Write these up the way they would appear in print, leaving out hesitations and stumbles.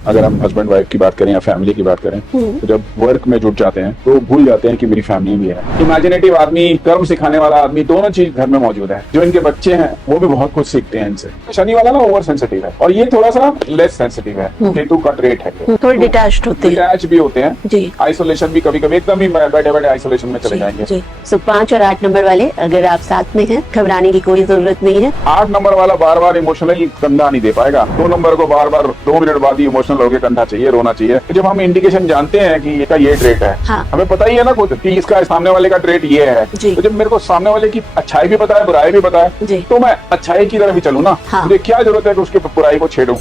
अगर हम husband wife की बात करें या फैमिली की बात करें तो जब वर्क में जुट जाते हैं तो भूल जाते हैं कि मेरी फैमिली भी है। इमेजिनेटिव आदमी, कर्म सिखाने वाला आदमी, दोनों चीज घर में मौजूद है। जो इनके बच्चे हैं वो भी बहुत कुछ सीखते हैं इनसे। शनि वाला ना ओवर सेंसिटिव है और ये थोड़ा सा लेस सेंसिटिव है। केतु का ट्रेट है, थोड़े डिटैच्ड होते हैं। डिटैच भी होते हैं जी। आइसोलेशन भी कभी कभी एकदम ही बैठे बैठे आइसोलेशन में चले जाएंगे। जी। सो 5 और 8 नंबर वाले अगर आप साथ में हैं, घबराने की कोई जरूरत नहीं है। 8 नंबर वाला बार बार इमोशनली कंधा नहीं दे पाएगा। 2 नंबर को बार बार 2 मिनट बाद ही इमोशनल होकर कंधा चाहिए, रोना चाहिए। तो जब हम इंडिकेशन जानते हैं कि इसका ये ट्रेट है, हाँ। हमें पता ही है ना खुद कि इसका सामने वाले का ट्रेट ये है। जी। तो जब मेरे को सामने वाले की अच्छाई भी पता है, बुराई भी पता है, जी। तो मैं अच्छाई की तरफ ही चलूँ ना। हाँ। मुझे क्या जरूरत है कि उसकी बुराई को छेड़ूं।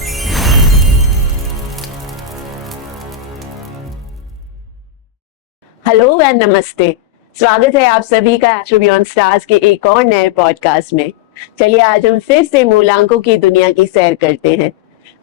हेलो एंड नमस्ते, स्वागत है आप सभी का एस्ट्रो बियॉन्ड स्टार्स के एक और नए पॉडकास्ट में। चलिए आज हम फिर से मूलांकों की दुनिया की सैर करते हैं।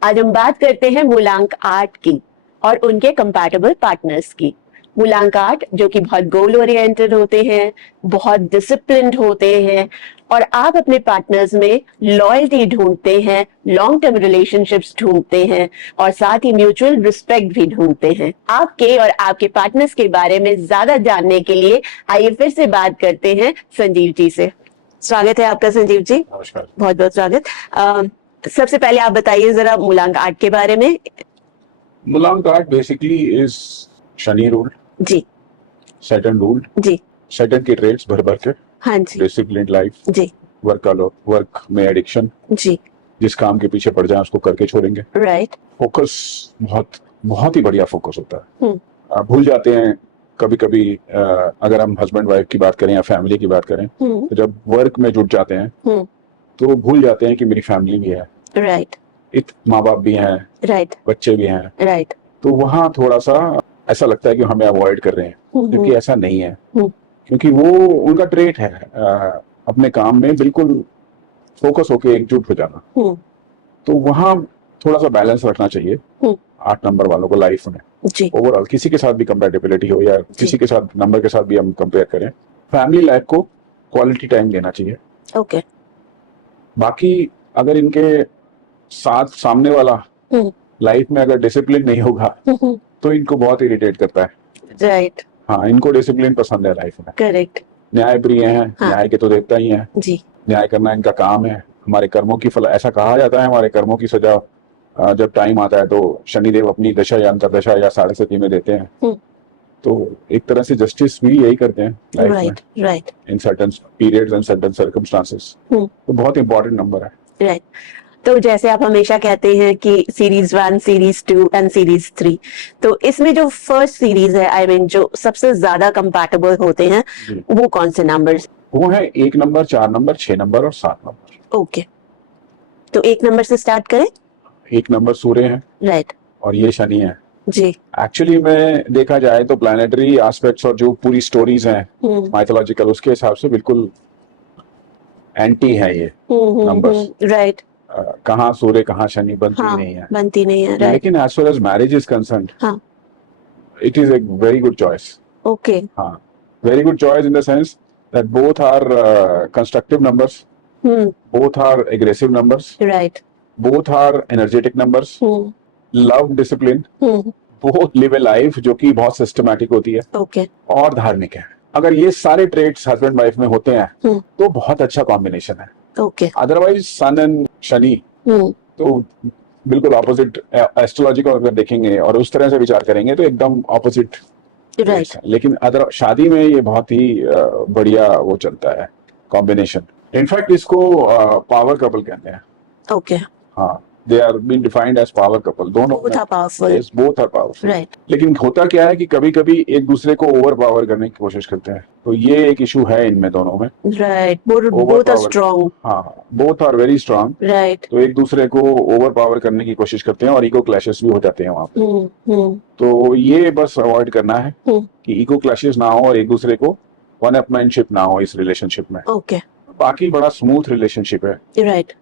आज हम बात करते हैं मूलांक 8 की और उनके कंपैटिबल पार्टनर्स की। मूलांक 8 जो कि बहुत गोल ओरिएंटेड होते हैं, बहुत डिसिप्लिन्ड होते हैं और आप अपने पार्टनर्स में लॉयल्टी ढूंढते हैं, लॉन्ग टर्म रिलेशनशिप्स ढूंढते हैं और साथ ही म्यूचुअल रिस्पेक्ट भी ढूंढते हैं। आपके और आपके पार्टनर्स के बारे में ज्यादा जानने के लिए आइए फिर से बात करते हैं संजीव जी से। स्वागत है आपका संजीव जी। नमस्कार। बहुत बहुत स्वागत। सबसे पहले आप बताइए जरा मूलांक 8 के बारे में। मूलांक 8 बेसिकली इज शनि रूल, जी सैटर्न रूल। जी। सैटर्न के ट्रेड्स भर भर के, हाँ जी डिसिप्लिन्ड लाइफ, जी वर्क में एडिक्शन, जी। जिस काम के पीछे पड़ जाए उसको करके छोड़ेंगे। राइट। फोकस बहुत बहुत ही बढ़िया फोकस होता है। हम्म। आप भूल जाते हैं कभी कभी, अगर हम हस्बैंड वाइफ की बात करें या फैमिली की बात करें तो जब वर्क में जुट जाते हैं तो भूल जाते हैं कि मेरी फैमिली भी है। राइट माँ बाप भी हैं, राइट बच्चे भी हैं। राइट। तो वहाँ थोड़ा सा ऐसा लगता है कि हमें अवॉइड कर रहे हैं, क्योंकि ऐसा नहीं है। क्योंकि वो उनका ट्रेट है, अपने काम में बिल्कुल फोकस होके एकजुट हो जाना। तो वहाँ थोड़ा सा बैलेंस रखना चाहिए 8 नंबर वालों को लाइफ में। जी ओवरऑल किसी के साथ भी कंपैटिबिलिटी हो या किसी के साथ नंबर के साथ भी हम कंपेयर करें, फैमिली लाइफ को क्वालिटी टाइम देना चाहिए। ओके। बाकी अगर इनके साथ सामने वाला लाइफ में अगर डिसिप्लिन नहीं होगा तो इनको बहुत इरिटेट करता है। राइट। हाँ, इनको डिसिप्लिन पसंद है लाइफ में। करेक्ट। न्याय प्रिय हैं। हाँ। न्याय के तो देवता ही हैं। जी न्याय करना इनका काम है। हमारे कर्मों की फल, ऐसा कहा जाता है, हमारे कर्मों की सजा जब टाइम आता है तो शनिदेव अपनी दशा या अंतरदशा या 7.5 में देते हैं। तो एक तरह से जस्टिस भी यही करते हैं लाइफ में, right right in certain periods and certain circumstances. तो बहुत इंपॉर्टेंट नंबर है। राइट। तो जैसे आप हमेशा कहते हैं कि सीरीज 1, सीरीज 2 एंड सीरीज 3, तो इसमें जो फर्स्ट सीरीज है, आई मीन जो सबसे ज्यादा कंपैटिबल होते हैं, वो कौन से नंबर्स? वो है 1 नंबर, 4 नंबर, 6 नंबर और 7 नंबर। ओके, तो 1 नंबर से स्टार्ट करें। 1 नंबर सूर्य है। राइट। और ये शनि है। जी एक्चुअली में देखा जाए तो प्लैनेटरी एस्पेक्ट्स और जो पूरी स्टोरीज हैं माइथोलॉजिकल, उसके हिसाब से बिल्कुल एंटी है ये नंबर्स। राइट। कहाँ सूर्य कहाँ शनि बनती हाँ, नहीं है। बनती नहीं है। राइट। लेकिन as far as marriage is concerned, हाँ। It is a very good choice. Okay. हाँ, very good choice in the sense that both are constructive numbers, both are aggressive numbers, right. both are energetic numbers, love discipline, both live a life जो कि बहुत systematic होती है okay. और धार्मिक है। अगर ये सारे ट्रेट्स हस्बैंड वाइफ में होते हैं तो बहुत अच्छा कॉम्बिनेशन है। Okay. Otherwise sun and Shani तो बिल्कुल ऑपोजिट एस्ट्रोलॉजी को अगर देखेंगे और उस तरह से विचार करेंगे तो एकदम ऑपोजिट। राइट। लेकिन अदर शादी में ये बहुत ही बढ़िया वो चलता है कॉम्बिनेशन। इनफैक्ट इसको पावर कपल कहते हैं। ओके। हाँ, they are been defined as power couple. दोनों Both are powerful. Yes, both are powerful. Right. लेकिन होता क्या है कि कभी कभी एक दूसरे को ओवर पावर करने की कोशिश करते हैं, तो ये एक इशू है इनमें दोनों में। राइट। both are strong. हाँ, both are very strong. Right. तो एक दूसरे को ओवर पावर करने की कोशिश करते हैं और ईगो क्लैशेस भी हो जाते हैं वहां पे। तो ये बस अवॉइड करना है कि ईगो क्लैशेस ना हो और एक दूसरे को वन अपमैनशिप ना हो इस रिलेशनशिप में। ओके। बाकी बड़ा स्मूथ रिलेशनशिप है। राइट।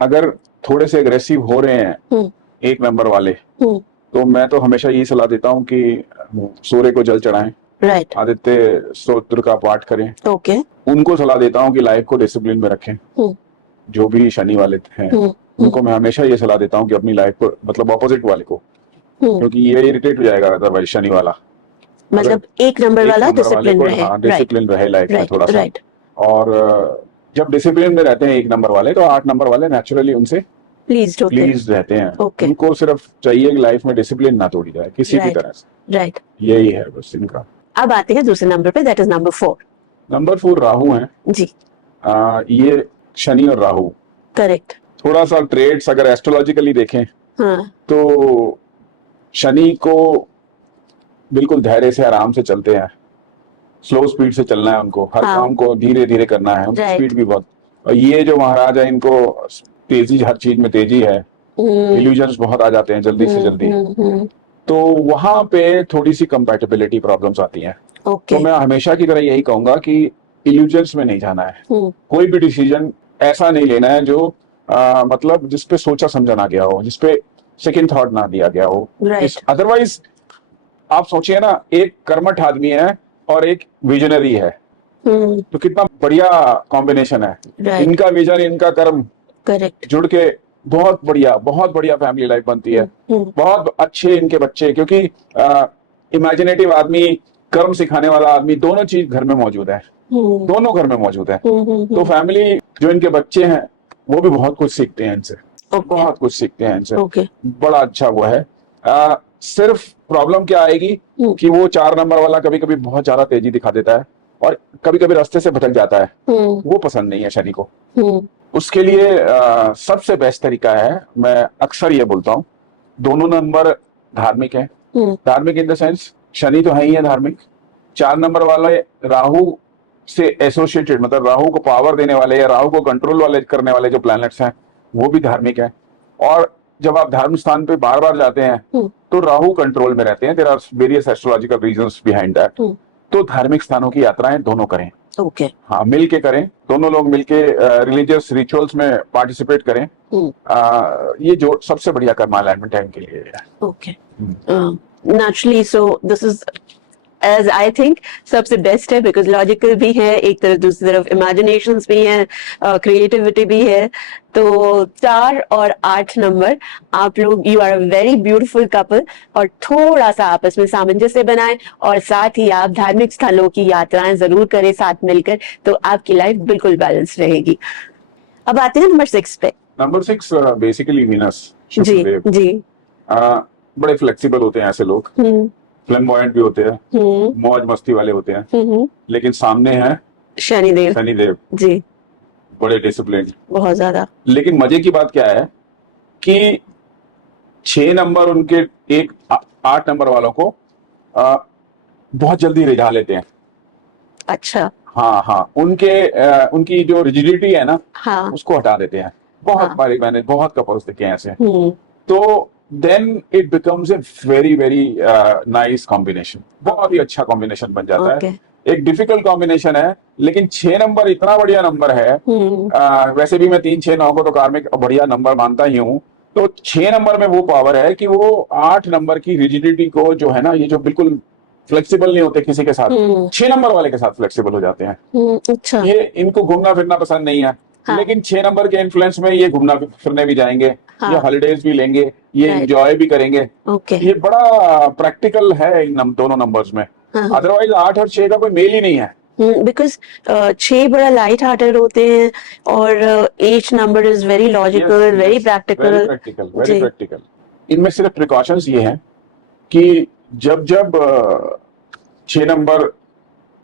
अगर थोड़े से अग्रेसिव हो रहे हैं 1 नंबर वाले, तो मैं तो हमेशा यही सलाह देता हूँ कि सूर्य को जल चढ़ाएं, राइट। आदित्य स्तोत्र का पाठ करें। ओके। उनको सलाह देता हूँ कि लाइफ को डिसिप्लिन में रखें, जो भी शनि वाले हैं। उनको मैं हमेशा ये सलाह देता हूँ कि अपनी लाइफ को मतलब ऑपोजिट वाले को, क्योंकि ये इरिटेट हो जाएगा अदरवाइज शनि वाला। मतलब एक नंबर वाला वाले डिसिप्लिन को, रहे। हाँ, डिसिप्लिन रहे लाइफ में राइट थोड़ा सा। राइट। और जब डिसिप्लिन में रहते हैं 1 नंबर वाले, तो 8 नंबर वाले नेचुरली उनसे प्लीज होते हैं। प्लीज रहते हैं। Okay. उनको सिर्फ चाहिए कि लाइफ में डिसिप्लिन ना तोड़ी जाए किसी भी Right. तरह से। राइट। यही है बस इनका। अब आते हैं दूसरे नंबर पे, that is number 4। Number 4 Rahu है। जी। ये शनि और राहु करेक्ट। थोड़ा सा ट्रेड्स अगर एस्ट्रोलॉजिकली देखें हाँ। तो शनि को बिल्कुल धैर्य से आराम से चलते हैं, स्लो स्पीड से चलना है उनको, हर हाँ। काम को धीरे धीरे करना है, Right. स्पीड भी बहुत। और ये जो महाराज है इनको तेजी, हर चीज में तेजी है, इल्यूजन्स बहुत आ जाते हैं जल्दी से जल्दी। तो वहां पे थोड़ी सी कंपैटिबिलिटी प्रॉब्लम्स आती हैं। ओके। तो मैं हमेशा की तरह यही कहूंगा कि इल्यूजन्स में नहीं जाना है। कोई भी डिसीजन ऐसा नहीं लेना है जो मतलब जिसपे सोचा समझा ना गया हो, जिसपे सेकंड थॉट ना दिया गया हो। Right. अदरवाइज आप सोचिए ना, एक कर्मठ आदमी है और एक विजनरी है, तो कितना बढ़िया कॉम्बिनेशन है। Right. इनका विजन, इनका कर्म करेक्ट। जुड़ के बहुत बढ़िया फैमिली लाइफ बनती है। बहुत अच्छे इनके बच्चे, क्योंकि इमेजिनेटिव आदमी, कर्म सिखाने वाला आदमी, दोनों चीज घर में मौजूद है, दोनों घर में मौजूद है। तो फैमिली जो इनके बच्चे हैं वो भी बहुत कुछ सीखते हैं इनसे। बहुत कुछ सीखते हैं इनसे। बड़ा अच्छा वो है। सिर्फ प्रॉब्लम क्या आएगी कि वो 4 नंबर वाला कभी कभी बहुत ज्यादा तेजी दिखा देता है और कभी कभी रास्ते से भटक जाता है। वो पसंद नहीं है शनि को। उसके लिए सबसे बेस्ट तरीका है, मैं अक्सर ये बोलता हूँ, दोनों नंबर धार्मिक है। धार्मिक इन द सेंस शनि तो है ही है धार्मिक, 4 नंबर वाले राहु से एसोसिएटेड, मतलब राहु को पावर देने वाले या राहु को कंट्रोल वाले करने वाले जो प्लैनेट्स हैं वो भी धार्मिक है। और जब आप धर्म स्थान पे बार बार जाते हैं तो राहु कंट्रोल में रहते हैं। There are various astrological reasons behind that. तो धार्मिक स्थानों की यात्राएं दोनों करें। ओके। हाँ, मिल के करें, दोनों लोग मिलके रिलीजियस रिचुअल्स में पार्टिसिपेट करें। ये जो सबसे बढ़िया कर्मा अलाइनमेंट है इनके लिए है। Okay. Naturally so this is as I think सबसे बेस्ट है, बिकॉज लॉजिकल भी है एक तरफ, दूसरी तरफ इमेजिनेशंस भी हैं, क्रिएटिविटी भी है। तो 4 और 8 नंबर आप लोग, you are a very beautiful couple, और थोड़ा सा आपस में सामंजस्य बनाएं और साथ ही आप धार्मिक स्थलों की यात्राएं जरूर करें साथ मिलकर, तो आपकी लाइफ बिल्कुल बैलेंस रहेगी। अब आते हैं नंबर 6 पे। Number 6 basically Venus. जी जी। बड़े फ्लेक्सिबल होते हैं ऐसे लोग, फ्लैम्बॉयंट भी होते हैं, मौज मस्ती वाले होते हैं, लेकिन सामने है शनिदेव जी, बड़े डिसिप्लिन, बहुत ज्यादा। लेकिन मजे की बात क्या है कि 6 नंबर उनके 8 नंबर वालों को बहुत जल्दी रिझा लेते हैं। अच्छा। हाँ, उनकी जो रिजिडिटी है ना, हाँ, उसको हटा देते हैं। बहुत हाँ, बारी मैंने बहुत कपल्स देखे हैं ऐसे। तो then it becomes a very very nice combination, बहुत ही अच्छा कॉम्बिनेशन बन जाता है। एक डिफिकल्ट कॉम्बिनेशन है, लेकिन 6 नंबर इतना बढ़िया नंबर है। वैसे भी मैं 3, 6, 9 को तो कार्मिक बढ़िया नंबर मानता ही हूँ। तो 6 नंबर में वो पावर है कि वो 8 नंबर की रिजिडिटी को, जो है ना, ये जो बिल्कुल फ्लेक्सिबल नहीं होते किसी के साथ, 6 नंबर वाले के साथ फ्लेक्सिबल हो जाते हैं। अच्छा। ये इनको घूमना फिरना पसंद नहीं है। हाँ। लेकिन 6 नंबर के इन्फ्लुएंस में ये घूमना फिरने भी जाएंगे। हाँ। ये हॉलिडेज भी लेंगे, ये एंजॉय भी करेंगे। ये बड़ा प्रैक्टिकल है इन दोनों नंबर्स में। अदरवाइज 8 और 6 का कोई मेल ही नहीं है। बिकॉज 6 बड़ा लाइट हार्टेड होते हैं और 8 number is very logical, very practical. Very practical. इनमें सिर्फ प्रिकॉशंस ये हैं कि जब 6 नंबर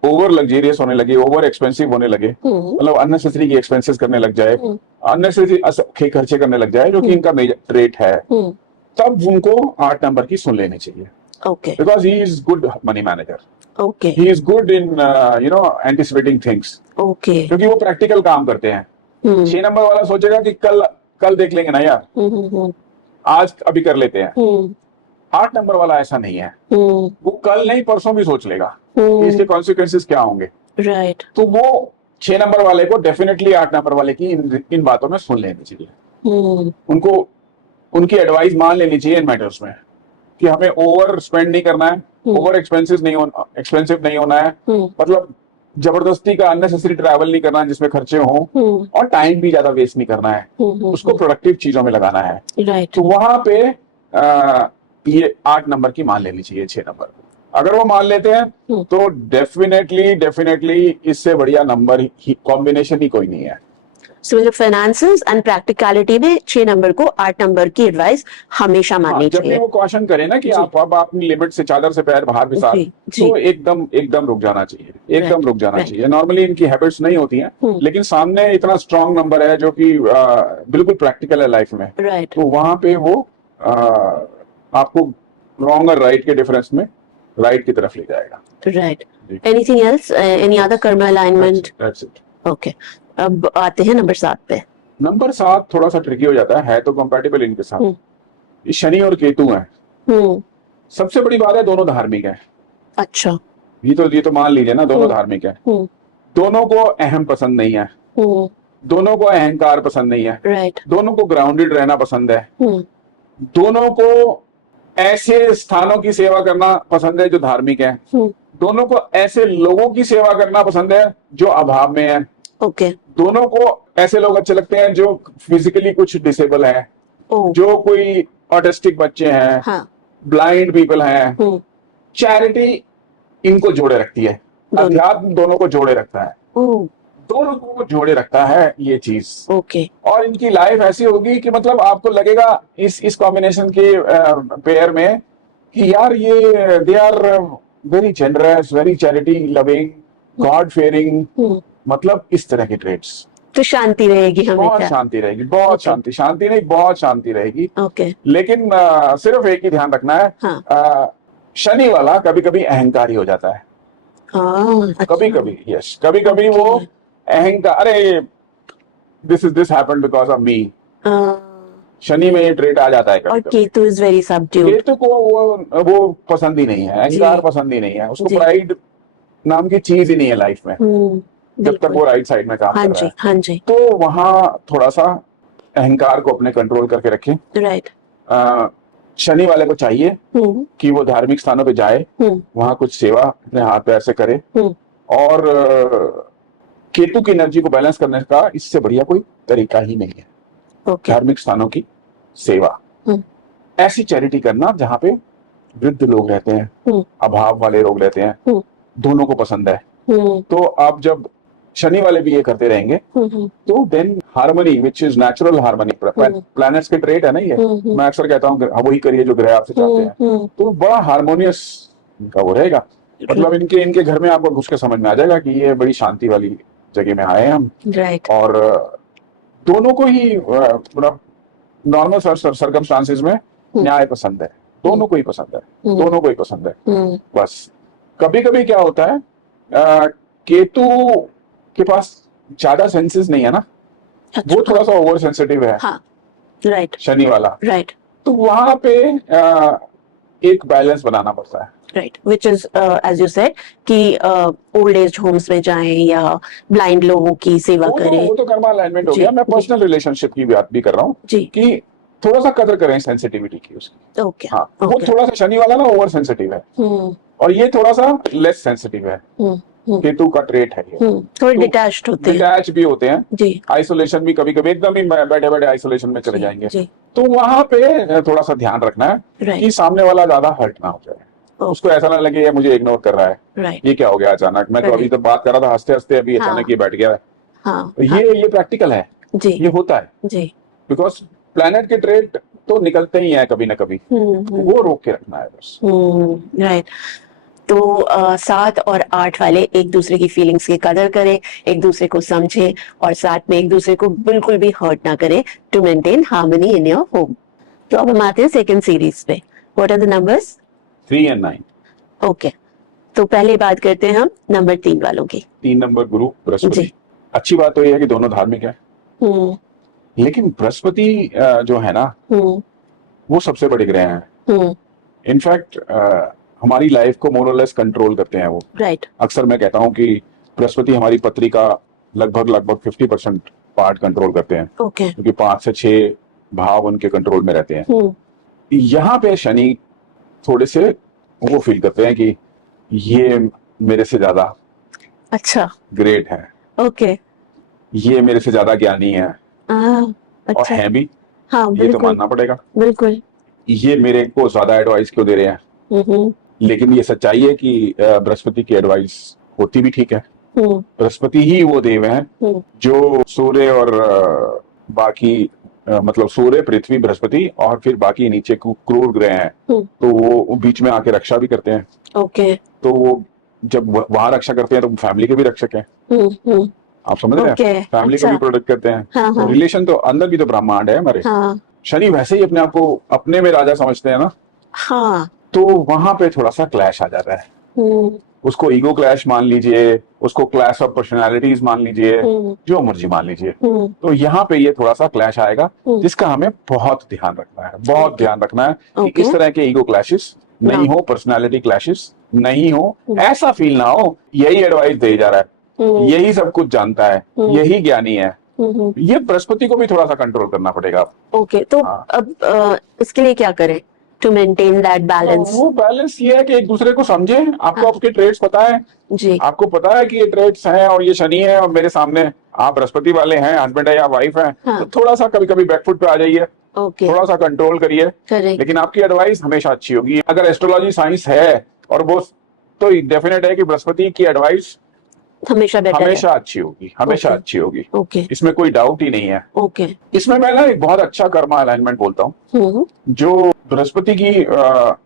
ओवर लग्जेरियस होने लगे, ओवर एक्सपेंसिव होने लगे, मतलब अननेसेसरी की एक्सपेंसेस करने लग जाए, अननेसेसरी खर्चे करने लग जाए, जो कि इनका मेजर ट्रेट है, तब उनको 8 नंबर की सुन लेनी चाहिए। Okay. Because he is good money manager. Okay. He is good in anticipating things. Okay. क्योंकि वो प्रैक्टिकल काम करते हैं। 6 नंबर वाला सोचेगा कि कल देख लेंगे ना यार, आज अभी कर लेते हैं। 8 नंबर वाला ऐसा नहीं है। वो कल नहीं परसों भी सोच लेगा कि इसके कॉन्सिक्वेंसेस क्या होंगे। राइट। तो वो 6 नंबर वाले को डेफिनेटली 8 नंबर वाले की इन बातों में सुन लेनी चाहिए। उनको उनकी एडवाइस मान लेनी चाहिए इन मैटर्स में, कि हमें ओवर स्पेंड नहीं करना है, ओवर एक्सपेंसिव नहीं होना है, मतलब जबरदस्ती का अननेसेसरी ट्रैवल नहीं करना जिसमें खर्चे हों, और टाइम भी ज्यादा वेस्ट नहीं करना है, उसको प्रोडक्टिव चीजों में लगाना है। राइट। तो वहां पे ये 8 नंबर की मान लेनी चाहिए 6 नंबर। अगर वो मान लेते हैं तो डेफिनेटली इससे बढ़िया नंबर ही कॉम्बिनेशन ही कोई नहीं है। सो मतलब फाइनेंसेस एंड प्रैक्टिकलिटी में 6 नंबर को 8 नंबर की एडवाइस हमेशा माननी जब भी चाहिए। वो क्वेश्चन करे ना कि आप अब अपनी लिमिट से चादर से पैर बाहर फिसा, जी, जी। तो एकदम रुक जाना चाहिए, एकदम Right, रुक जाना right. चाहिए। नॉर्मली इनकी हैबिट्स नहीं होती हैं, लेकिन सामने इतना स्ट्रांग नंबर है जो कि बिल्कुल प्रैक्टिकल है लाइफ में, राइट। तो वहां पे वो आपको रॉन्ग और राइट के डिफरेंस में राइट की तरफ ले जाएगा। राइट। जी। Anything else, any other karma alignment? That's it. Okay, अब आते हैं नंबर 7 पे। नंबर 7 थोड़ा सा ट्रिकी हो जाता है तो कंपैटिबल इनके साथ। ये शनि और केतु हैं। सबसे बड़ी बात है दोनों धार्मिक हैं। अच्छा। ये तो मान लीजिए ना, दोनों धार्मिक हैं। दोनों को अहम पसंद नहीं है, दोनों को अहंकार पसंद नहीं है, राइट। दोनों को ग्राउंडेड रहना पसंद है, दोनों को ऐसे स्थानों की सेवा करना पसंद है जो धार्मिक है, दोनों को ऐसे लोगों की सेवा करना पसंद है जो अभाव में है, ओके। दोनों को ऐसे लोग अच्छे लगते हैं जो फिजिकली कुछ डिसेबल है, जो कोई ऑटिस्टिक बच्चे हैं, हाँ। ब्लाइंड पीपल हैं। चैरिटी इनको जोड़े रखती है, अध्यात्म दोनों को जोड़े रखता है, दोनों को जोड़े रखता है ये चीज। ओके। और इनकी लाइफ ऐसी होगी कि मतलब आपको लगेगा इस कॉम्बिनेशन के पेयर में कि यार ये they are very generous, very charity loving, god fearing, मतलब इस तरह के ट्रेड्स। तो शांति रहेगी बहुत हमेशा। शांति रहेगी, बहुत शांति नहीं, बहुत शांति रहेगी। ओके। लेकिन सिर्फ एक ही ध्यान रखना है, हाँ। शनि वाला कभी कभी अहंकारी हो जाता है। कभी कभी, यस, कभी कभी वो अहंकार, अरे this happened because of me, Shani में ये ट्रेट आ जाता है और कभी। Ketu is very subdued. Ketu को वो पसंद ही नहीं है, अहंकार पसंद ही नहीं है उसको, प्राइड नाम की चीज ही नहीं है लाइफ में, जब तक वो राइट साइड में काम कर रहा है। हाँ जी। तो वहां थोड़ा सा अहंकार को अपने कंट्रोल करके रखें। राइट। शनि वाले को चाहिए कि वो धार्मिक स्थानों पे जाए, वहां कुछ सेवा अपने हाथ पैर से करे, और केतु की एनर्जी को बैलेंस करने का इससे बढ़िया कोई तरीका ही नहीं है। धार्मिक स्थानों की सेवा, ऐसी चैरिटी करना जहाँ पे वृद्ध लोग रहते हैं, अभाव वाले लोग रहते हैं, दोनों को पसंद है। तो आप जब शनि वाले भी ये करते रहेंगे तो then harmony, which is natural harmony, planets के ट्रेट है ना ये, मैं अक्सर कहता हूँ वही करिए जो ग्रह आपसे चाहते हैं, तो बड़ा हार्मोनियस इनका वो रहेगा। मतलब इनके घर में आपको घुस के समझ में आ जाएगा कि ये बड़ी शांति वाली जगह में आए हैं हम। राइट। और दोनों को ही नॉर्मल सर्कमस्टांसेस में न्याय पसंद है, दोनों को ही पसंद है, दोनों को ही पसंद है। बस कभी कभी क्या होता है, केतु के पास ज्यादा सेंसेस नहीं है ना, वो थोड़ा सा ओवर सेंसिटिव है। हाँ, राइट। शनि वाला, राइट। तो वहां पे एक बैलेंस बनाना पड़ता है। Right, which is as you said कि ओल्ड एज होम्स में जाएं या ब्लाइंड लोगों की सेवा करें। वो तो कर्मा अलाइनमेंट हो गया। मैं पर्सनल रिलेशनशिप की बात भी कर रहा हूँ कि थोड़ा सा कदर करें सेंसिटिविटी की उसकी। ओके। हाँ, वो थोड़ा सा शनि वाला ना ओवर सेंसिटिव है, और ये थोड़ा सा लेस सेंसिटिव है। केतु का ट्रेट है ये। थोड़े डिटैच्ड होते हैं, डिटैच भी होते हैं जी। आइसोलेशन भी कभी कभी, एकदम ही बैठे बैठे आइसोलेशन में चले जाएंगे। जी। तो वहां पे थोड़ा सा ध्यान रखना है कि सामने वाला ज्यादा हर्ट ना हो जाए, उसको ऐसा ना लगे ये मुझे इग्नोर कर रहा है, ये क्या हो गया अचानक, मैं तो अभी तो बात कर रहा था हंसते हंसते, अभी अचानक ये बैठ गया है। हाँ, ये प्रैक्टिकल है जी, ये होता है जी, बिकॉज प्लेनेट के ट्रेट तो निकलते ही है कभी ना कभी, वो रोक के रखना है बस। राइट। तो 7 और 8 वाले एक दूसरे की फीलिंग्स की कदर करें, एक दूसरे को समझे, और साथ में एक दूसरे को बिल्कुल भी हर्ट ना करें to maintain harmony in your home. तो अब हम आते हैं सेकंड सीरीज पे। What are the numbers? 3 और 9। ओके, तो पहले बात करते हैं हम नंबर 3 वालों की। 3 नंबर गुरु बृहस्पति। अच्छी बात तो यह है कि दोनों धार्मिक है, लेकिन बृहस्पति जो है ना, वो सबसे बड़े ग्रह हैं। इनफैक्ट हमारी लाइफ को मोर और लेस कंट्रोल करते हैं वो। राइट। अक्सर मैं कहता हूँ कि बृहस्पति हमारी पत्री का लगभग 50% पार्ट कंट्रोल करते हैं, क्योंकि 5 से 6 भाव उनके कंट्रोल में रहते हैं। यहाँ पे शनि थोड़े से वो फील करते हैं कि ये मेरे से ज्यादा अच्छा, ग्रेट है, ओके। ये मेरे से ज्यादा ज्ञानी है और अच्छा, है भी, हाँ ये तो बिल्कुल, मानना पड़ेगा। बिल्कुल। ये मेरे को ज्यादा एडवाइस क्यों दे रहे हैं, हम्म, लेकिन ये सच्चाई है कि बृहस्पति की एडवाइस होती भी ठीक है। हम्म, बृहस्पति ही वो देव हैं हम्म, जो सूर्य और बाकी मतलब सूर्य, पृथ्वी, बृहस्पति और फिर बाकी नीचे क्रूर ग्रह हैं, तो वो बीच में आके रक्षा भी करते हैं। ओके। तो वो जब वहां रक्षा करते हैं तो फैमिली के भी रक्षक हैं, आप समझ रहे हैं, ओके, फैमिली को भी अच्छा, प्रोटेक्ट करते हैं। हाँ तो हाँ रिलेशन तो अंदर भी तो ब्रह्मांड है हमारे। हाँ शनि वैसे ही अपने आप को अपने में राजा समझते हैं ना, हाँ। तो वहां पे थोड़ा सा क्लैश आ जाता है। हम्म, उसको ईगो क्लैश मान लीजिए, उसको क्लैश ऑफ पर्सनालिटीज मान लीजिए, जो मर्जी मान लीजिए। तो यहाँ पे ये थोड़ा सा क्लैश आएगा, जिसका हमें बहुत ध्यान रखना है, बहुत ओके, ध्यान रखना है कि ओके, इस तरह के ईगो क्लैशेस नहीं ना, हो, पर्सनालिटी क्लैशेस नहीं हो, ऐसा फील ना हो यही एडवाइस दे जा रहा है, यही सब कुछ जानता है, यही ज्ञानी है। ये बृहस्पति को भी थोड़ा सा कंट्रोल करना पड़ेगा। ओके। तो हाँ, अब इसके लिए क्या करें टू मेंटेन दैट बैलेंस? वो बैलेंस ये है कि एक दूसरे को समझे, आपको हाँ, आपके ट्रेड्स पता है, जी, आपको पता है कि ये ट्रेड्स हैं और ये शनि है और मेरे सामने आप बृहस्पति वाले हैं, हस्बैंड है या वाइफ है, हाँ, तो थोड़ा सा कभी कभी बैकफुट पे आ जाइए, ओके, थोड़ा सा कंट्रोल करिए, करेक्ट, लेकिन आपकी एडवाइस हमेशा अच्छी होगी। अगर एस्ट्रोलॉजी साइंस है और वो, तो डेफिनेट है कि बृहस्पति की एडवाइस हमेशा बेटर है। हमेशा अच्छी होगी, हमेशा ओके, अच्छी होगी, ओके, इसमें कोई डाउट ही नहीं है। ओके। इसमें मैं ना एक बहुत अच्छा कर्मा अलाइनमेंट बोलता हूँ जो बृहस्पति की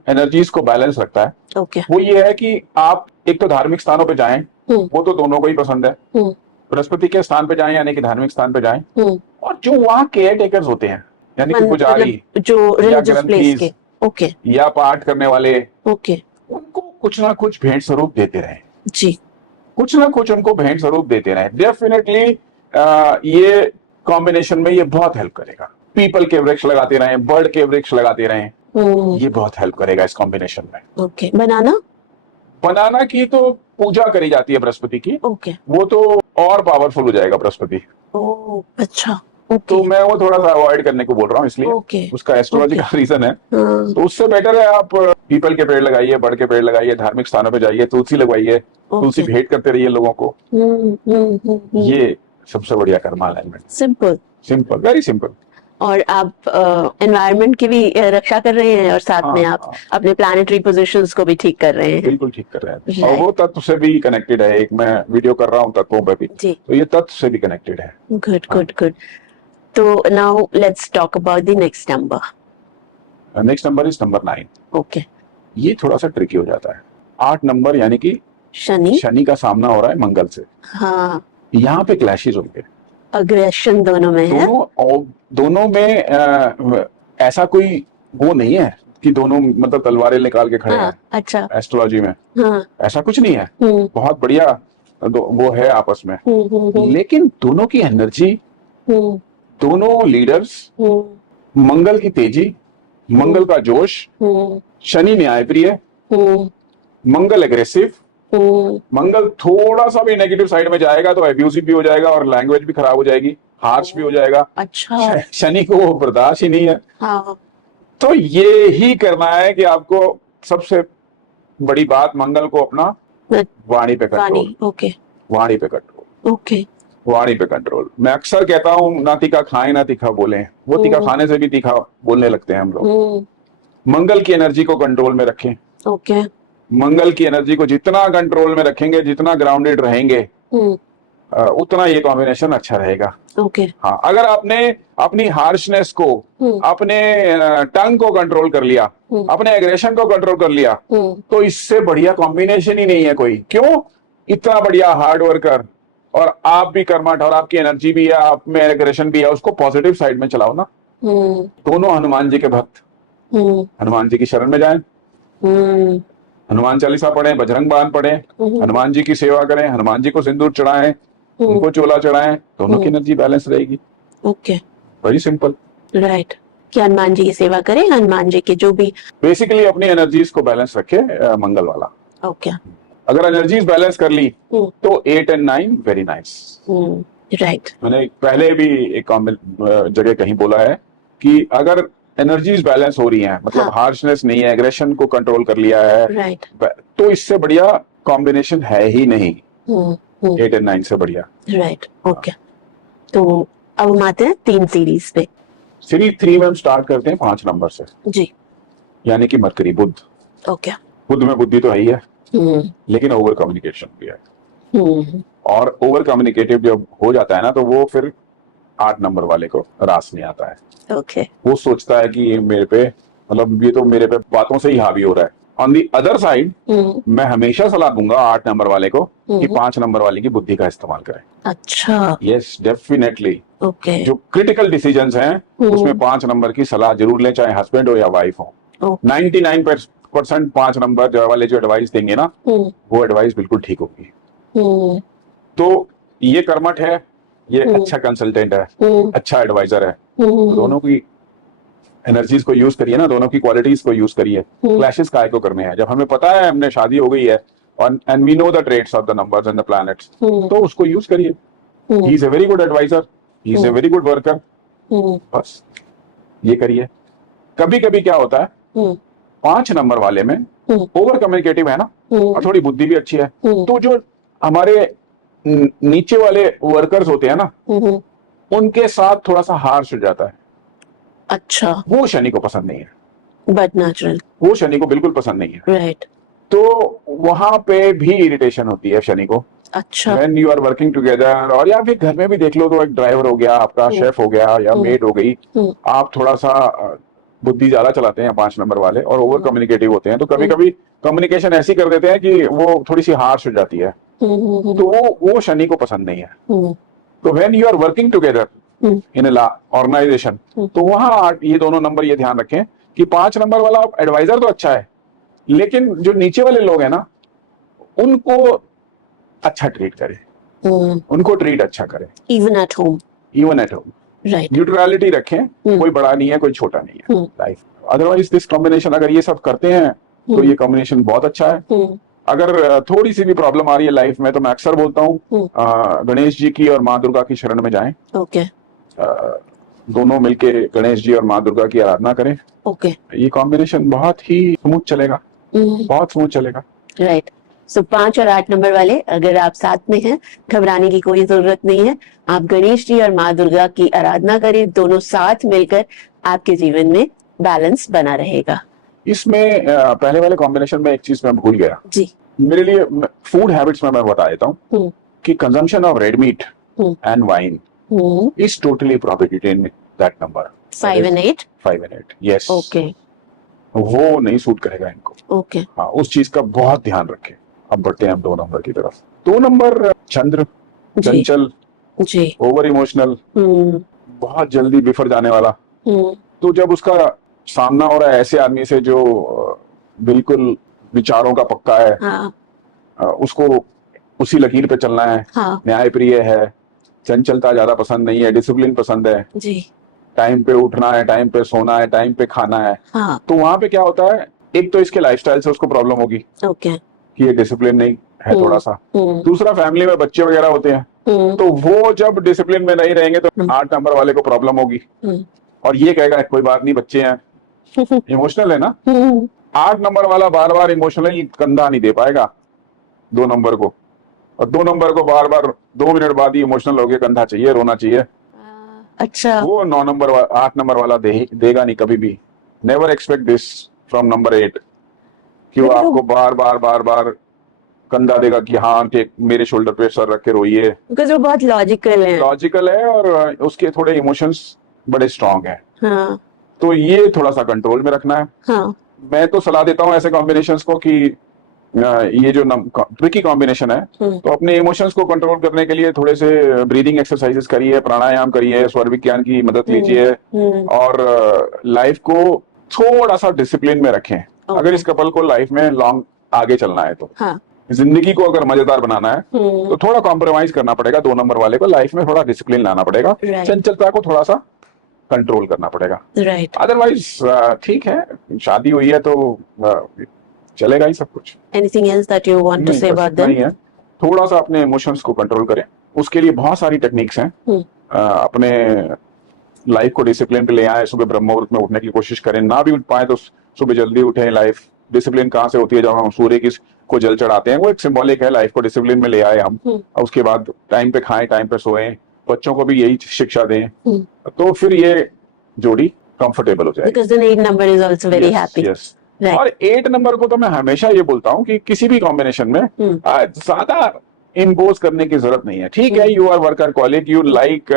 एनर्जीज को बैलेंस रखता है। ओके, वो ये है कि आप एक तो धार्मिक स्थानों पे जाएं, वो तो दोनों को ही पसंद है, बृहस्पति के स्थान पे जाएं यानी कि धार्मिक स्थान पे जाएं, और जो वहाँ केयर टेकर्स होते हैं यानी कि पुजारी मतलब जो या रिलीजियस प्लेस के, ग्रंथीज ओके, या पाठ करने वाले, ओके, उनको कुछ ना कुछ भेंट स्वरूप देते रहे, जी, कुछ ना कुछ उनको भेंट स्वरूप देते रहे। डेफिनेटली ये कॉम्बिनेशन में ये बहुत हेल्प करेगा। पीपल के वृक्ष लगाते रहें, बर्ड के वृक्ष लगाते रहें, ये बहुत हेल्प करेगा इस कॉम्बिनेशन में। ओके। बनाना, बनाना की तो पूजा करी जाती है बृहस्पति की, ओके, वो तो और पावरफुल हो जाएगा बृहस्पति, ओ अच्छा, ओके, तो मैं वो थोड़ा सा अवॉइड करने को बोल रहा हूँ, इसलिए ओके, उसका एस्ट्रोलॉजी का रीजन है। हाँ, तो उससे बेटर है आप पीपल के पेड़ लगाइए, बड़ के पेड़ लगाइए, धार्मिक स्थानों पे जाइए, तुलसी लगवाइए, तुलसी भेंट करते रहिए लोगों को। ये सबसे बढ़िया Karma alignment, simple, simple, very simple. और आप एनवायरनमेंट की भी रक्षा कर रहे हैं और साथ में आप अपने प्लानिटरी पोजीशंस को भी ठीक कर रहे हैं। बिल्कुल ठीक कर रहे हैं, और वो तत्व से भी कनेक्टेड है। एक मैं वीडियो कर रहा हूँ तत्वों पे भी, जी, तो ये तत्व से भी कनेक्टेड है। Good good good. तो now let's talk about the next number. Next number is number 9। ओके, ये थोड़ा सा ट्रिकी हो जाता है। 8 नंबर यानी कि शनि, शनि का सामना हो रहा है मंगल से, हाँ, यहाँ पे क्लैशेस होंगे, अग्रेशन दोनों में है, दोनों में ऐसा कोई वो नहीं है कि दोनों मतलब तलवारें निकाल के खड़े हाँ, हैं। अच्छा, एस्ट्रोलॉजी में हाँ, ऐसा कुछ नहीं है, बहुत बढ़िया वो है आपस में, लेकिन दोनों की एनर्जी, दोनों लीडर्स, मंगल की तेजी, मंगल का जोश, शनि न्यायप्रिय, मंगल एग्रेसिव, मंगल थोड़ा सा भी नेगेटिव साइड में जाएगा तो एब्यूसिव भी हो जाएगा और लैंग्वेज भी खराब हो जाएगी, हार्श भी हो जाएगा। अच्छा, शनि को वो बर्दाश्त ही नहीं है। हाँ, तो ये ही करना है कि आपको सबसे बड़ी बात, मंगल को अपना वाणी पे कंट्रोल, ओके, वाणी पे कंट्रोल, ओके, वाणी पे कंट्रोल। मैं अक्सर कहता हूँ ना तीखा खाएं ना तीखा बोलें, वो तीखा खाने से भी तीखा बोलने लगते हैं हम लोग। मंगल की एनर्जी को कंट्रोल में रखें, ओके, मंगल की एनर्जी को जितना कंट्रोल में रखेंगे, जितना ग्राउंडेड रहेंगे, उतना ये कॉम्बिनेशन अच्छा रहेगा। ओके, हाँ, अगर आपने अपनी हार्शनेस को, अपने टंग को कंट्रोल कर लिया, अपने एग्रेशन को कंट्रोल कर लिया, तो इससे बढ़िया कॉम्बिनेशन ही नहीं है कोई। क्यों? इतना बढ़िया हार्ड वर्कर, और आप भी कर्मठ, और आपकी एनर्जी भी है, आप में एग्रेशन भी है, उसको पॉजिटिव साइड में चलाओ ना। दोनों हनुमान जी के भक्त, हनुमान जी की शरण में जाएं, हनुमान चालीसा पढ़ें, बजरंग बाण पढ़ें, हनुमान जी की सेवा करें, हनुमान जी को सिंदूर चढ़ाएं, उनको चोला चढ़ाएं, दोनों की एनर्जी बैलेंस रहेगी। Okay, very simple, right. कि हनुमान जी की सेवा करें, हनुमान जी के जो भी, बेसिकली अपनी एनर्जीज को बैलेंस रखे मंगल वाला। ओके, अगर एनर्जीज बैलेंस कर ली तो 8 और 9 वेरी नाइस। राइट, मैंने पहले भी एक जगह कहीं बोला है कि अगर एनर्जीज बैलेंस हो रही हैं, मतलब हार्शनेस नहीं है, एग्रेशन को कंट्रोल कर लिया है, राइट, तो इससे बढ़िया कॉम्बिनेशन है ही नहीं। 8 और 9 से बढ़िया। Right, okay. तो अब हम आते हैं 3 सीरीज पे। सीरीज 3 में हम स्टार्ट करते हैं 5 नंबर से, जी। यानी कि मरकरी, बुध। ओके। बुध में बुद्धि तो है ही है, लेकिन ओवर कम्युनिकेशन भी है। और ओवर कम्युनिकेटिव जब हो जाता है ना, तो वो फिर 8 नंबर वाले को रास नहीं आता है। ओके। वो सोचता है कि ये मेरे पे, मतलब ये तो मेरे पे बातों से ही हावी हो रहा है। ऑन दी अदर साइड, मैं हमेशा सलाह दूंगा 8 नंबर वाले को कि 5 नंबर वाले की बुद्धि का इस्तेमाल करें। अच्छा। Yes, definitely. ओके। जो क्रिटिकल डिसीजंस हैं उसमें 5 नंबर की सलाह जरूर लें, चाहे हस्बैंड हो या वाइफ हो। 99% 5 नंबर वाले जो एडवाइस देंगे ना, वो एडवाइस बिल्कुल ठीक होगी। तो ये कर्मठ है, ये अच्छा कंसल्टेंट है, अच्छा एडवाइजर है। तो दोनों की एनर्जीज को यूज करिए ना, दोनों की क्वालिटीज को यूज करिए। क्लैशेस काय को करने हैं? जब हमें पता है हमने शादी हो गई है and we know the trades of the numbers and the planets, तो उसको यूज करिए। He is a very good adviser, he is a very good worker. बस ये करिए। कभी कभी क्या होता है, 5 नंबर वाले में ओवर कम्युनिकेटिव है ना, और थोड़ी बुद्धि भी अच्छी है, तो जो हमारे नीचे वाले वर्कर्स होते हैं ना, उनके साथ थोड़ा सा हार्श हो जाता है। अच्छा। वो शनि को पसंद नहीं है, बट नेचुरल। वो शनि को बिल्कुल पसंद नहीं है। राइट। तो वहां पे भी इरिटेशन होती है शनि को। अच्छा। When you are working together, और या फिर घर में भी देख लो, तो एक ड्राइवर हो गया आपका, शेफ हो गया या मेड हो गई, आप थोड़ा सा बुद्धि ज्यादा चलाते हैं 5 नंबर वाले और ओवर कम्युनिकेटिव होते हैं, तो कभी कभी कम्युनिकेशन ऐसी कर देते हैं कि वो थोड़ी सी हार्श हो जाती है। तो वो शनि को पसंद नहीं है। तो when you are working together in organisation, तो वहां ये दोनों नंबर ये ध्यान रखें कि 5 नंबर वाला एडवाइजर तो अच्छा है, लेकिन जो नीचे वाले लोग हैं ना, उनको अच्छा ट्रीट करे, उनको ट्रीट अच्छा करे। Even at home. Even at home. Right. Neutrality रखें, कोई बड़ा नहीं है कोई छोटा नहीं है लाइफ। अदरवाइज दिस कॉम्बिनेशन, अगर ये सब करते हैं तो ये कॉम्बिनेशन बहुत अच्छा है। अगर थोड़ी सी भी प्रॉब्लम आ रही है लाइफ में, तो मैं अक्सर बोलता हूँ गणेश जी की और माँ दुर्गा की शरण में जाएं। ओके। दोनों मिलके गणेश जी और माँ दुर्गा की आराधना करें। ओके। ये कॉम्बिनेशन बहुत ही स्मूथ चलेगा, बहुत स्मूथ चलेगा। राइट। सो 5 और 8 नंबर वाले, अगर आप साथ में हैं, घबराने की कोई जरूरत नहीं है। आप गणेश जी और माँ दुर्गा की आराधना करें, दोनों साथ मिलकर आपके जीवन में बैलेंस बना रहेगा। इसमें पहले वाले कॉम्बिनेशन में एक चीज मैं भूल गया जी। मेरे लिए फूड हैबिट्स में मैं बता देता हूँ कि consumption of red meat and wine is totally prohibited in that number 5 and 8। 5 and 8, yes. Okay. वो नहीं सूट करेगा इनको। ओके। हाँ, उस चीज का बहुत ध्यान रखें। अब बढ़ते हैं हम 2 नंबर की तरफ। 2 नंबर चंद्र, चंचल, जी। ओवर इमोशनल, बहुत जल्दी बिफर जाने वाला। तो जब उसका सामना हो रहा है ऐसे आदमी से जो बिल्कुल विचारों का पक्का है, हाँ। उसको उसी लकीर पे चलना है, हाँ। न्यायप्रिय है, चंचलता ज्यादा पसंद नहीं है, डिसिप्लिन पसंद है, जी। टाइम पे उठना है, टाइम पे सोना है, टाइम पे खाना है। हाँ। तो वहां पे क्या होता है, एक तो इसके लाइफस्टाइल से उसको प्रॉब्लम होगी ओके। कि ये डिसिप्लिन नहीं है थोड़ा सा। दूसरा, फैमिली में बच्चे वगैरह होते हैं, तो वो जब डिसिप्लिन में नहीं रहेंगे तो 8 नंबर वाले को प्रॉब्लम होगी, और ये कहेगा कोई बात नहीं, बच्चे हैं, इमोशनल है ना। 8 नंबर वाला बार बार इमोशनली कंधा नहीं दे पाएगा 2 नंबर को, और 2 नंबर को बार बार 2 मिनट बाद ही इमोशनल हो गया, कंधा चाहिए, रोना चाहिए। अच्छा। वो 8 नंबर वाला देगा नहीं कभी भी। Never expect this from number 8 कि वो आपको बार बार बार बार कंधा देगा कि हाँ कि मेरे शोल्डर पे सर रख के रोइए। बिकॉज वो बहुत लॉजिकल है और उसके थोड़े इमोशंस बड़े स्ट्रांग हैं। हाँ। तो ये थोड़ा सा कंट्रोल में रखना है। हाँ। मैं तो सलाह देता हूँ ऐसे कॉम्बिनेशंस को कि ये जो ट्रिकी कॉम्बिनेशन है, तो अपने इमोशंस को कंट्रोल करने के लिए थोड़े से ब्रीदिंग एक्सरसाइजेस करिए, प्राणायाम करिए, स्वर विज्ञान की मदद लीजिए, और लाइफ को थोड़ा सा डिसिप्लिन में रखें। अगर इस कपल को लाइफ में लॉन्ग आगे चलना है तो, हाँ। जिंदगी को अगर मजेदार बनाना है तो थोड़ा कॉम्प्रोमाइज करना पड़ेगा 2 नंबर वाले को। लाइफ में थोड़ा डिसिप्लिन लाना पड़ेगा, चंचलता को थोड़ा सा कंट्रोल करना पड़ेगा। राइट। अदरवाइज ठीक है, शादी हुई है तो चलेगा ही सब कुछ। Anything else that you want to say about them? नहीं है, थोड़ा सा अपने इमोशंस को कंट्रोल करें। उसके लिए बहुत सारी टेक्निक्स हैं। अपने लाइफ को डिसिप्लिन पे ले आए, सुबह ब्रह्म मुहूर्त में उठने की कोशिश करें, ना भी उठ पाए तो सुबह जल्दी उठें, लाइफ डिसिप्लिन कहाँ से होती है, जब हम सूर्य को जल चढ़ाते हैं, वो एक सिंबॉलिक है, लाइफ को डिसिप्लिन में ले आए हम, और उसके बाद टाइम पे खाएं, टाइम पे सोएं, बच्चों को भी यही शिक्षा दें, तो फिर ये जोड़ी कंफर्टेबल हो जाएगी। Because the 8 number is also very happy. Yes. Right. और 8 नंबर को तो मैं हमेशा ये बोलता हूँ कि किसी भी कॉम्बिनेशन में ज्यादा इम्पोज करने की जरूरत नहीं है। ठीक है, you are workaholic, you like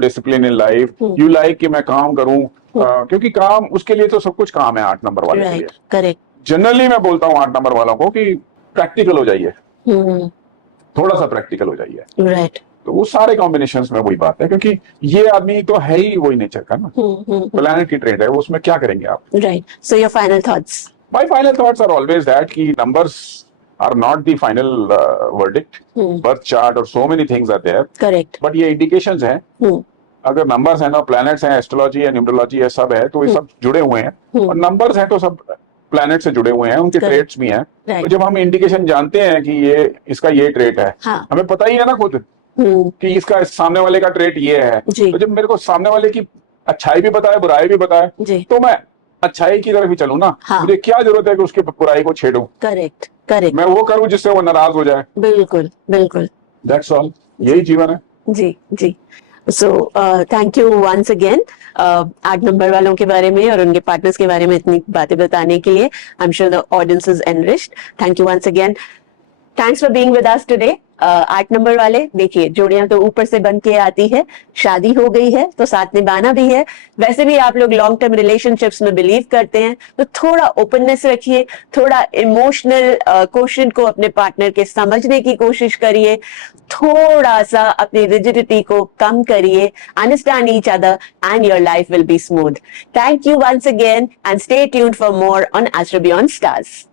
discipline in life, you like कि मैं काम करूं, क्योंकि काम, उसके लिए तो सब कुछ काम है 8 नंबर वाले के लिए। करेक्ट। जनरली मैं बोलता हूँ 8 नंबर वालों को कि प्रैक्टिकल हो जाइए, थोड़ा सा प्रैक्टिकल हो जाइए। राइट। तो वो सारे कॉम्बिनेशंस में वही बात है, क्योंकि ये आदमी तो है ही वही नेचर का ना, प्लैनेट की ट्रेड है, उसमें क्या करेंगे आप। Right. So your final thoughts? My final thoughts are always that कि numbers are not the final verdict, birth chart और so many things are there. Correct. But ये इंडिकेशंस हैं, अगर नंबर्स हैं ना, प्लैनेट्स हैं, एस्ट्रोलॉजी है, न्यूमरोलॉजी है, सब है, तो ये सब जुड़े हुए हैं, और नंबर्स हैं तो सब प्लैनेट से जुड़े हुए हैं, उनके ट्रेट्स भी हैं। तो जब हम इंडिकेशन जानते हैं कि ये इसका ये ट्रेट है, हमें पता ही है ना खुद कि इसका सामने वाले का ट्रेट ये है, तो जब मेरे को सामने वाले की अच्छाई भी पता है, बुराई भी पता है, तो मैं अच्छाई की तरफ ही चलूं ना। मुझे क्या जरूरत है कि उसकी बुराई को छेड़ूं। Correct, correct. मैं वो करूं जिससे वो नाराज हो जाए। बिल्कुल, बिल्कुल। दैट्स ऑल, यही जीवन है। जी, जी। So thank you once again 8 number वालों के बारे में और उनके पार्टनर्स के बारे में इतनी बातें बताने के लिए। I am sure the audience is enriched. Thank you once again. Thanks for being with us today. 8 number वाले, देखिए जोड़ियां तो ऊपर से बन के आती है, शादी हो गई है तो साथ निभाना भी है। वैसे भी आप लोग लॉन्ग टर्म रिलेशनशिप्स में बिलीव करते हैं, तो थोड़ा ओपननेस रखिए, थोड़ा इमोशनल क्वेश्चन को अपने पार्टनर के समझने की कोशिश करिए, थोड़ा सा अपनी रिजिडिटी को कम करिए, understand each other and your life will be smooth. Thank you once again and stay tuned for more on Astro Beyond stars.